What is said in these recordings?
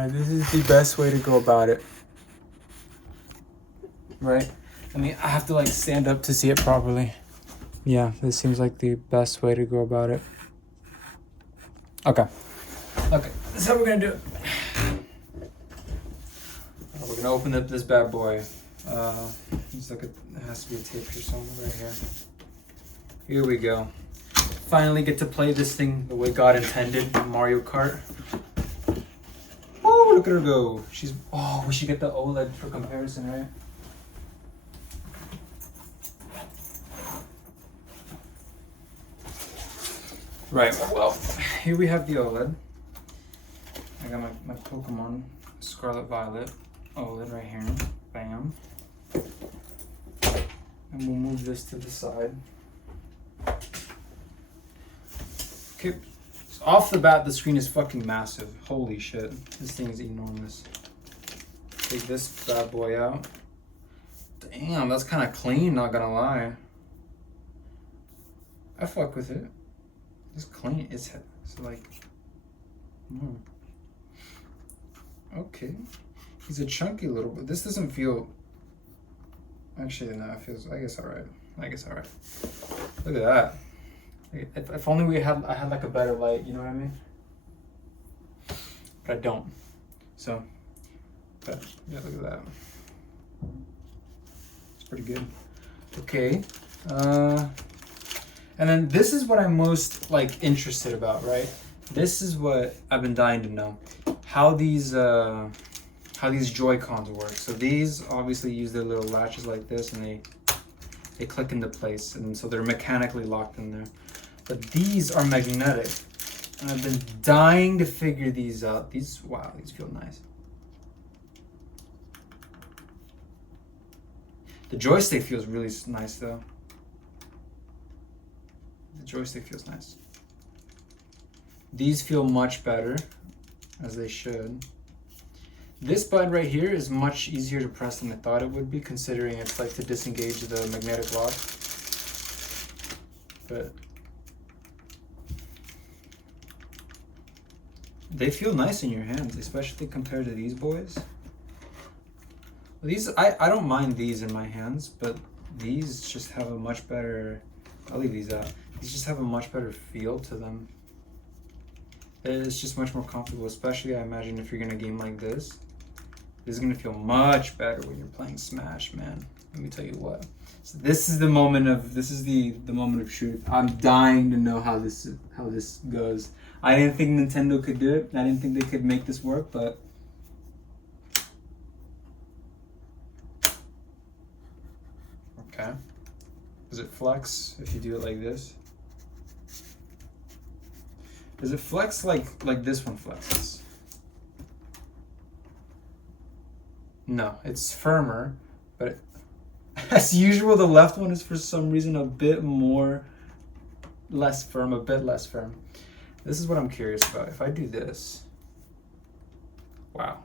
Alright, this is the best way to go about it. Right? I mean, I have to like stand up to see it properly. Yeah, this seems like the best way to go about it. Okay. Okay, this is how we're gonna do it. We're gonna open up this bad boy. It's like it has to be a tape or something right here. Here we go. Finally get to play this thing the way God intended, Mario Kart. Oh, look at her go. She's, oh, we should get the OLED for comparison, right? Right, well, here we have the OLED. I got my Pokemon Scarlet Violet OLED right here. Bam. And we'll move this to the side. Okay, so off the bat, the screen is fucking massive. Holy shit, this thing is enormous. Take this bad boy out. Damn, that's kind of clean, not gonna lie. I fuck with it. It's clean. It's like, okay. He's a chunky little bit. This doesn't feel. Actually, no, it feels. I guess alright. I guess alright. Look at that. If only I had like a better light. You know what I mean? But I don't. So, but yeah, look at that. It's pretty good. Okay. And then this is what I'm most like interested about, right? This is what I've been dying to know. How these Joy-Cons work. So these obviously use their little latches like this, and they click into place, and so they're mechanically locked in there. But these are magnetic. And I've been dying to figure these out. These, wow, these feel nice. The joystick feels really nice though. The joystick feels nice. These feel much better, as they should. This button right here is much easier to press than I thought it would be, considering it's like to disengage the magnetic lock. But they feel nice in your hands, especially compared to these boys. These, I don't mind these in my hands, but these just have a much better, I'll leave these out. These just have a much better feel to them. It's just much more comfortable, especially I imagine if you're gonna game like this. This is gonna feel much better when you're playing Smash, man. Let me tell you what. So this is the moment of the moment of truth. I'm dying to know how this goes. I didn't think Nintendo could do it. I didn't think they could make this work, but okay. Does it flex if you do it like this? Does it flex like this one flexes? No, it's firmer, but as usual, the left one is for some reason a bit less firm. This is what I'm curious about. If I do this, wow.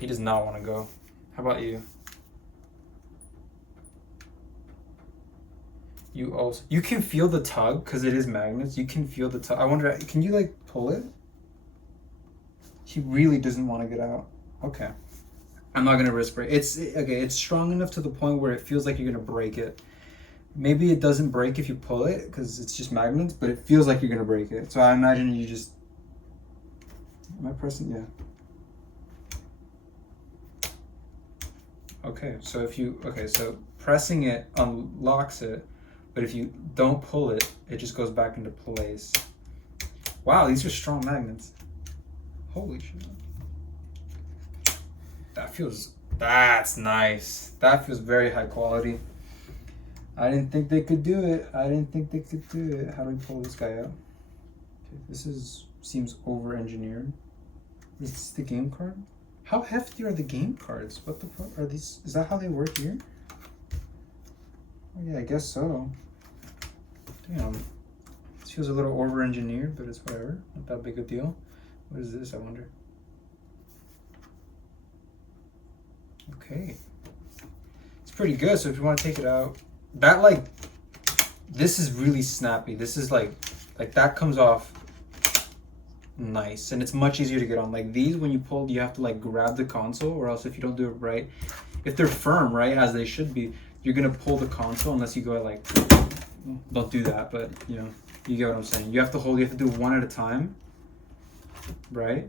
He does not want to go. How about you? You can feel the tug because it is magnets. You can feel the tug. I wonder, can you like pull it? He really doesn't want to get out. Okay. I'm not gonna risk break. It's strong enough to the point where it feels like you're gonna break it. Maybe it doesn't break if you pull it because it's just magnets, but it feels like you're gonna break it. So I imagine you just. Am I pressing? Yeah. Okay, so so pressing it unlocks it, but if you don't pull it, it just goes back into place. Wow, these are strong magnets. Holy shit. That's nice. That feels very high quality. I didn't think they could do it. How do we pull this guy out? Okay, this seems over-engineered. Is this the game card? How hefty are the game cards? What the fuck are these? Is that how they work here? Oh yeah, I guess so. Damn. This feels a little over-engineered, but it's whatever. Not that big a deal. What is this, I wonder? Okay. It's pretty good, so if you want to take it out, this is really snappy. This is like that comes off nice, and it's much easier to get on. Like these, when you pull, you have to like grab the console, or else if you don't do it right, if they're firm, right, as they should be, you're gonna pull the console unless you go like, don't do that, but you know, you get what I'm saying. You have to hold, you have to do one at a time, right?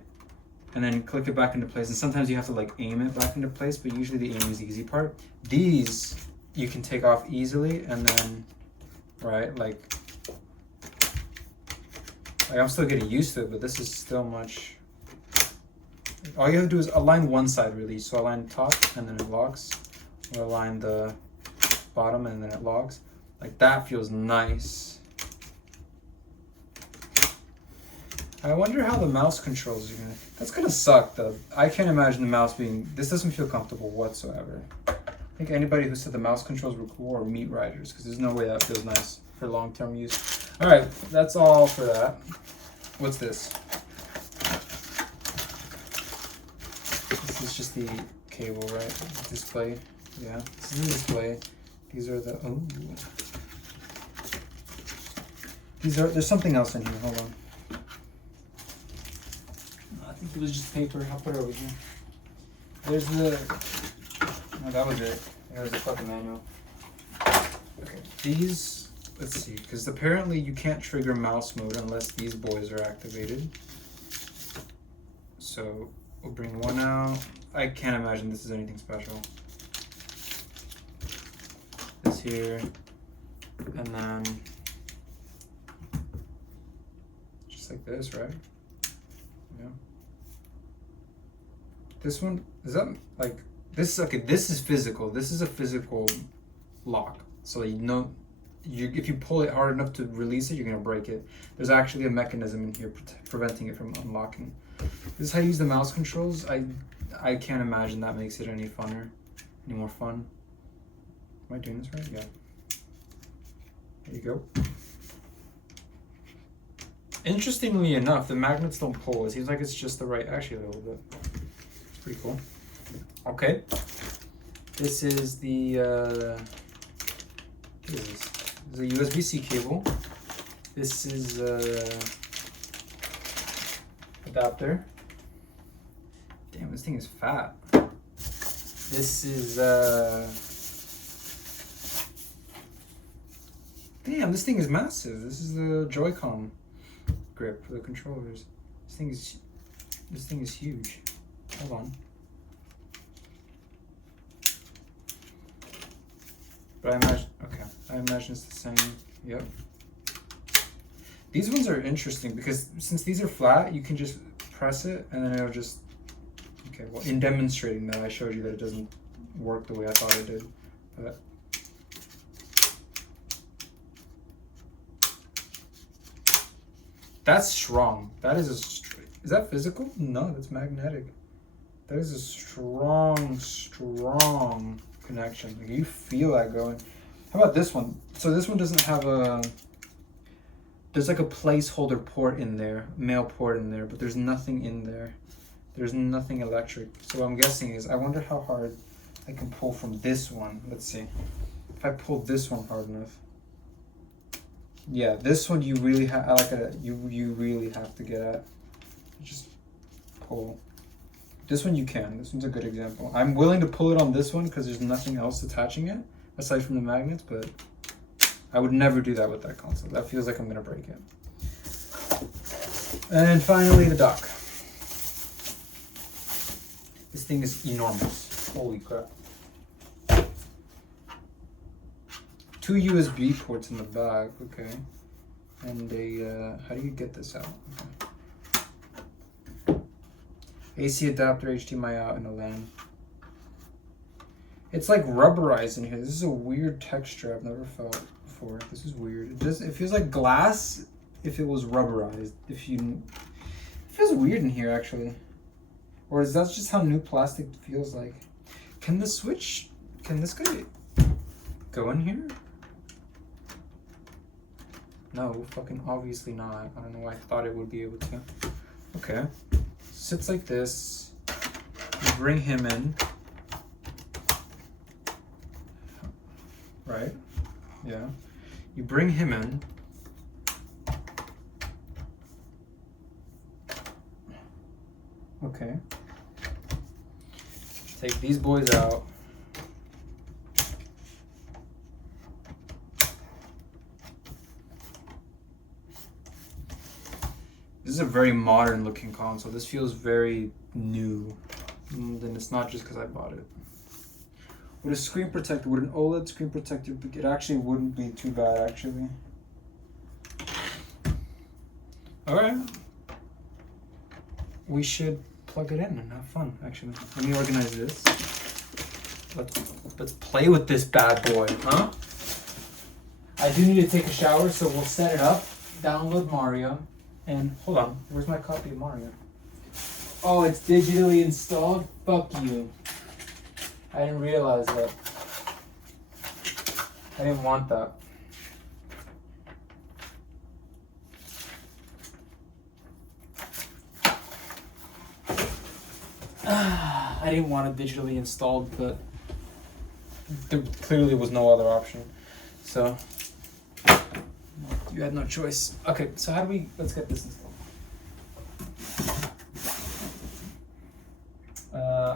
And then click it back into place. And sometimes you have to like aim it back into place, but usually the aim is the easy part. These you can take off easily, and then, right, like I'm still getting used to it, but this is still much. All you have to do is align one side really. So align top and then it locks, or align the bottom and then it locks. Like that feels nice. I wonder how the mouse controls are gonna. That's gonna suck though. I can't imagine the mouse being. This doesn't feel comfortable whatsoever. I think anybody who said the mouse controls were cool are meat riders, because there's no way that feels nice for long-term use. All right, that's all for that. What's this? This is just the cable, right? Display. Yeah, this is the display. These are the. Oh. These are. There's something else in here. Hold on. I think it was just paper. I'll put it over here. There's the. No, that was it. There's the fucking manual. Okay. These. Let's see, because apparently you can't trigger mouse mode unless these boys are activated. So we'll bring one out. I can't imagine this is anything special. This here, and then just like this, right? Yeah. This one, is that like, this is, okay, this is physical. This is a physical lock. So you know, if you pull it hard enough to release it, you're gonna break it. There's actually a mechanism in here preventing it from unlocking. This is how you use the mouse controls. I can't imagine that makes it any funner, any more fun. Am I doing this right? Yeah. There you go. Interestingly enough, the magnets don't pull. It seems like it's just the right, actually a little bit. It's pretty cool. Okay. This is the, what is this? This is a USB-C cable. This is adapter. Damn, this thing is fat. This is damn, this thing is massive. This is the Joy-Con grip for the controllers. This thing is huge. Hold on. But I imagine it's the same. Yep. These ones are interesting because since these are flat, you can just press it and then it'll just. Okay, well, in demonstrating that, I showed you that it doesn't work the way I thought it did. But that's strong. That is is that physical? No, that's magnetic. That is a strong connection. Like, you feel that going. How about this one? So this one doesn't have a. There's like a placeholder port in there, male port in there, but there's nothing in there. There's nothing electric. So what I'm guessing is, I wonder how hard I can pull from this one. Let's see. If I pull this one hard enough. Yeah, this one you really have. I like it. You really have to get at. Just pull. This one you can. This one's a good example. I'm willing to pull it on this one because there's nothing else attaching it aside from the magnets, but I would never do that with that console. That feels like I'm gonna break it. And finally, the dock. This thing is enormous. Holy crap. 2 USB ports in the back, okay. And a, how do you get this out? Okay. AC adapter, HDMI out, and a LAN. It's like rubberized in here. This is a weird texture I've never felt before. This is weird. It feels like glass if it was rubberized. It feels weird in here actually. Or is that just how new plastic feels like? Can this guy go in here? No, fucking obviously not. I don't know why I thought it would be able to. Okay. Sits like this. You bring him in. Right? Yeah. You bring him in. Okay. Take these boys out. This is a very modern looking console. This feels very new. And it's not just because I bought it. With a screen protector, with an OLED screen protector, it actually wouldn't be too bad, actually. Alright. We should plug it in and have fun, actually. Let me organize this. Let's play with this bad boy, huh? I do need to take a shower, so we'll set it up, download Mario, and hold on, where's my copy of Mario? Oh, it's digitally installed? Fuck you. I didn't realize that. I didn't want that. I didn't want it digitally installed, but there clearly was no other option. So, you had no choice. Okay, so how do we, let's get this installed.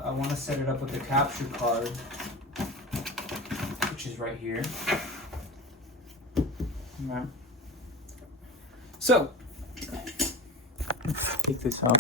I want to set it up with the capture card, which is right here. Alright. So, take this out.